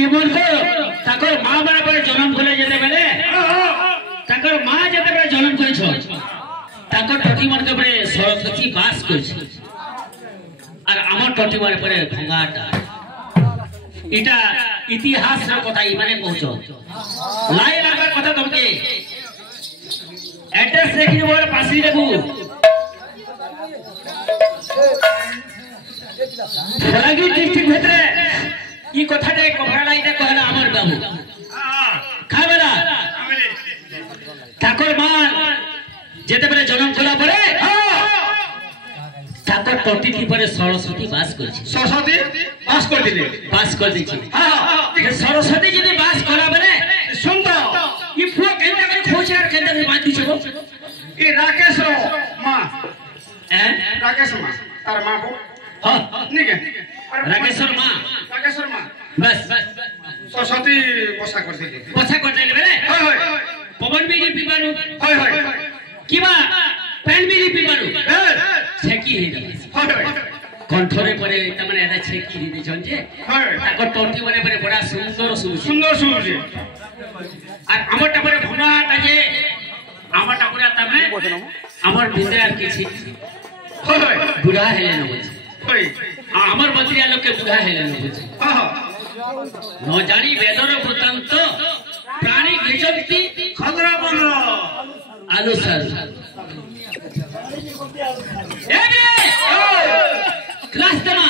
ये बोलते ताकर माँ बने पर जन्म करे जेते बेले ताकर माँ जेते बेले जन्म करे छो ताकर टटी मन के बरे सरस्वती बास करे छो और आमर टटी मन पर भंगाटा इटा इतिहास रे कथा ई माने कहछो लाई लागर कथा तुमके एड्रेस देखि मोर पासी देबू लगी डिस्ट्रिक्ट भितरे ई कथा रे कभराला इटा कहला हमर बाबू खाबेला ठाकुर मान जेते बेले जन्म कला परे ठाकुर टटी थी परे सरस्वती बास करछि सरस्वती बास कर दिले बास कर दी हां ये सरस्वती जदी बास करा बेले सुन तो ई फुआ केनता करे खोचार केनता करे बात दिछो ई राकेश रो मां राकेश मां तार मां को हां निके राकेश्वर मां बस सरस्वती पोसा कर देले बेले होय होय पवन बिरी पिबारु होय होय किबा पेन बिरी पिबारु छेकी हे होय होय कंठरे परे त माने एदा छेकी दे छन जे होय ताको टोटी मने परे बडा सुंदर सुजे আর আমারটা পরে ভমাটা যে আমারটা পরে তমে আমার বিন্দার কিছু होय होय बुढ़ा हेले न बुझ होय हमर मंत्रिया लोग के बुढ़ा हेले न बुझ हां न जानी वेदर वृत्तांत प्राणी गिजंती खतरा बन अनुसार ए बे क्लास तमा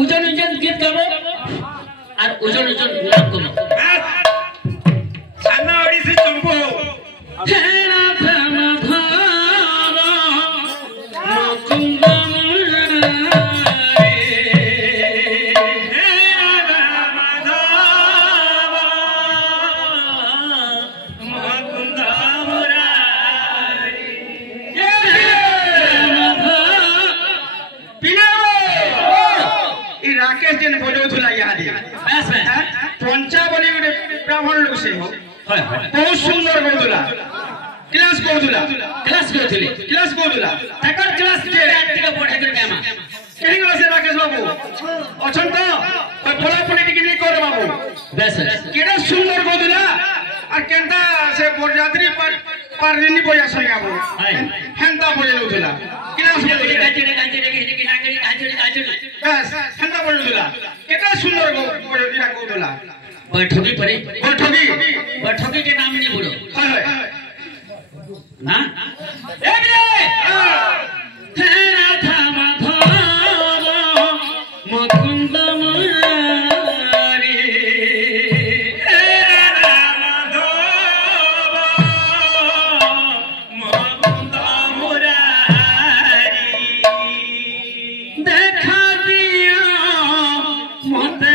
उजन गीत गाबो और उजन नाम गाबो छाना ओडिसी चंपो हेरा धमा धारा मुकुंद ब्राह्मण लोग से हो बहुत सुंदर बोलुला क्लास बोलुला तकर क्लास के रात के पढ़े के कामा कहीं गला से राकेश बाबू अछन तो फला पॉलिटिक नहीं कर बाबू बस केडा सुंदर बोलुला और केंता से बरयात्री पर रिनी बोया सया बाबू हेंता बोले लोला क्लास बोलुला काचड़ी बस हेंता बोलुला केडा सुंदर बोलुला बोलुला बैठकी परे बैठकी के नाम नहीं बोलो हाय ना ए बे तेरा धामा धामा मुकुंद मुरारी तेरा धामा धामा मुकुंद मुरारी देखा दिया मोते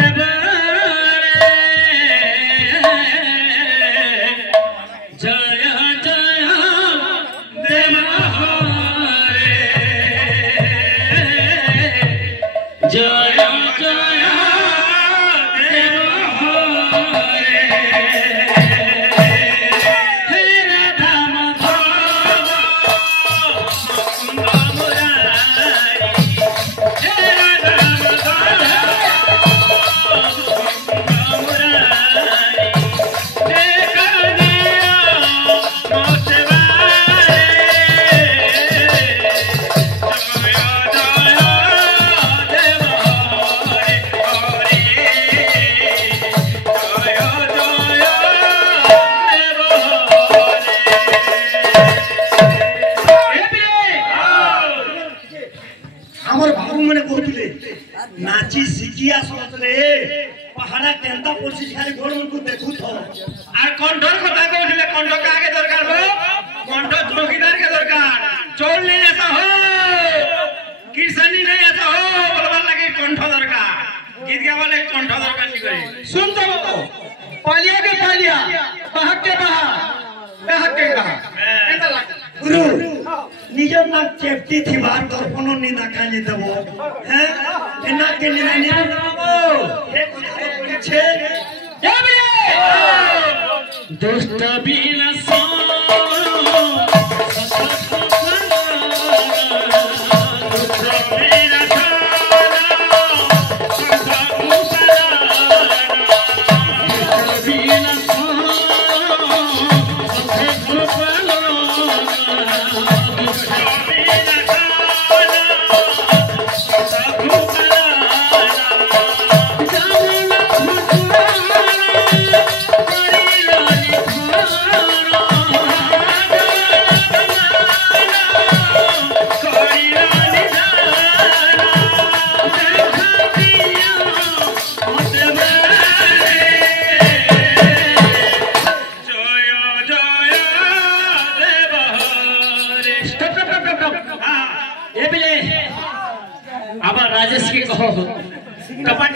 नाची सिकिया सोचले पहाड़ा केंता पड़सी खाली गोड़ मन को देखु थो आ कंठर कथा कहले कंठ का आगे दरकार हो कंठ चौकीदार के दरकार चोर नहीं ऐसा हो किसनी नहीं ऐसा हो बोलवा लगे कंठ दरकार गीत गावाले कंठ दरकार नहीं करे सुन तो पालिया के पालिया बहक के के एंता गुरु निजर ना चेप्टी थी बार दर्पण नि देखाली देबो हैं एना के नि देबो एक कोन छे देबे दोस्त बिना सो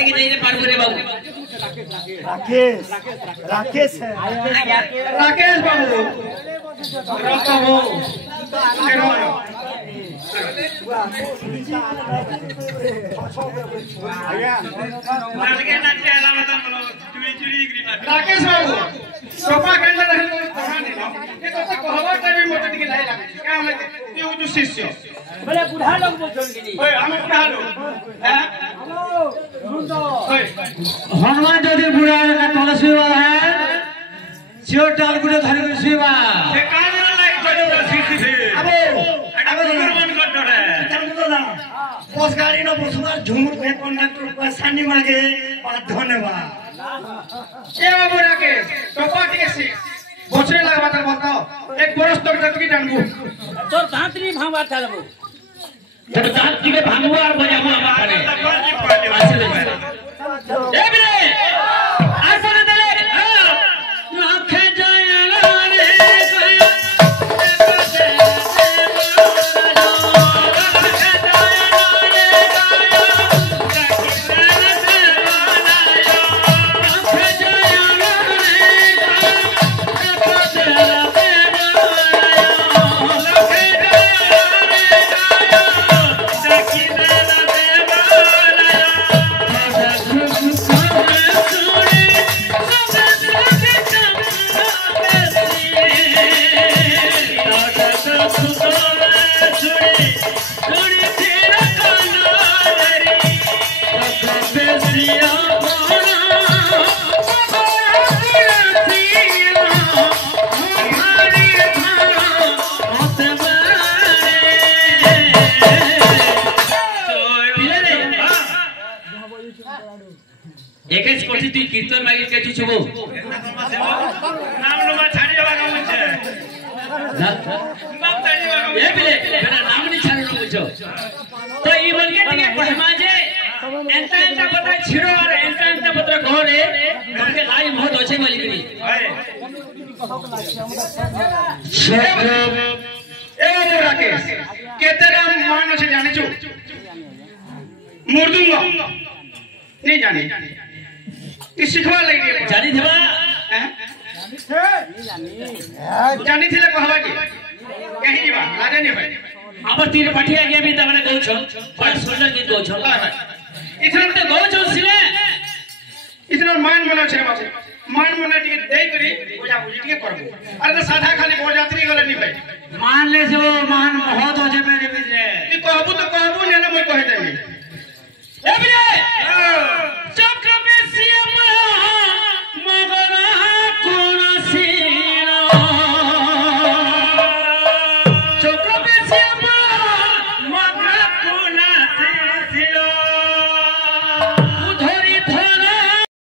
ଟିକେ ଦେଇରେ ପାରବୁ ରେ ବାବୁ राकेश राकेश है राकेश बाबू रस्तो हो राकेश बाबू सोफा के अंदर रहे तो कहानी ना ये तो कहवा टाइम मोटे टिके लाई लागे क्या हम तू जो शिष्य बोले बुढ़ा लोग बोल के दी ओए हम बुढ़ा लोग हैं हेलो सुन तो ओए हनुमान যদি বুড়া का तले सुवा है सियो टाल गुडे धरि सुवा से कान लाइक करे शिष्य से अबे अबे गुरमान कर डरे तमको ना बस गाड़ी न बसुआ झुमुर पे कंडक्टर पैसानी मांगे और धन्यवाद ए बाबू राकेश सोफा टिके से बचने लगा बात बताओ एक बरस तक तक की जानबू তোর দাঁত নি ভাঙবা চালবো তোর দাঁত দিকে ভাঙবো আর বাজাবো আমারে আসলে এ বিলে আসলে দে লাখে যায় রে एकेच कोठी तू कीर्तन मागिल के तू छबो नाम लो छाड़ी देबा काम छे नाम छाड़ी देबा ए बिले मेरा नाम नहीं छाड़ो बुझो तो ई बोल के टिके कहमा जे एंता एंता पता छिरो और एंता एंता पत्र घरे तुमके लाई बहुत अच्छे बोलिकरी ए बाबू राकेश केतेरा मान छे जानि छु मुर्दुंगा नहीं जानी तू सिखवा लगी जानी थबा हैं जानी थिले कहवा की कहीं बा लाजे नहीं भाई आबर तीन पठिया गया भी तमने गौ छ बड़ा सुंदर गीत गौ छ इतना तो गौ छ सिले इतना मान मना छे बाबू मान मना टिके देई करी पूजा पूजी टिके करबो अरे तो साधा खाली बरयात्री गले नहीं भाई मान ले जो मान बहुत हो जे मेरे मिले तू कहबू तो कहबू ने मैं कह देबी ए बिले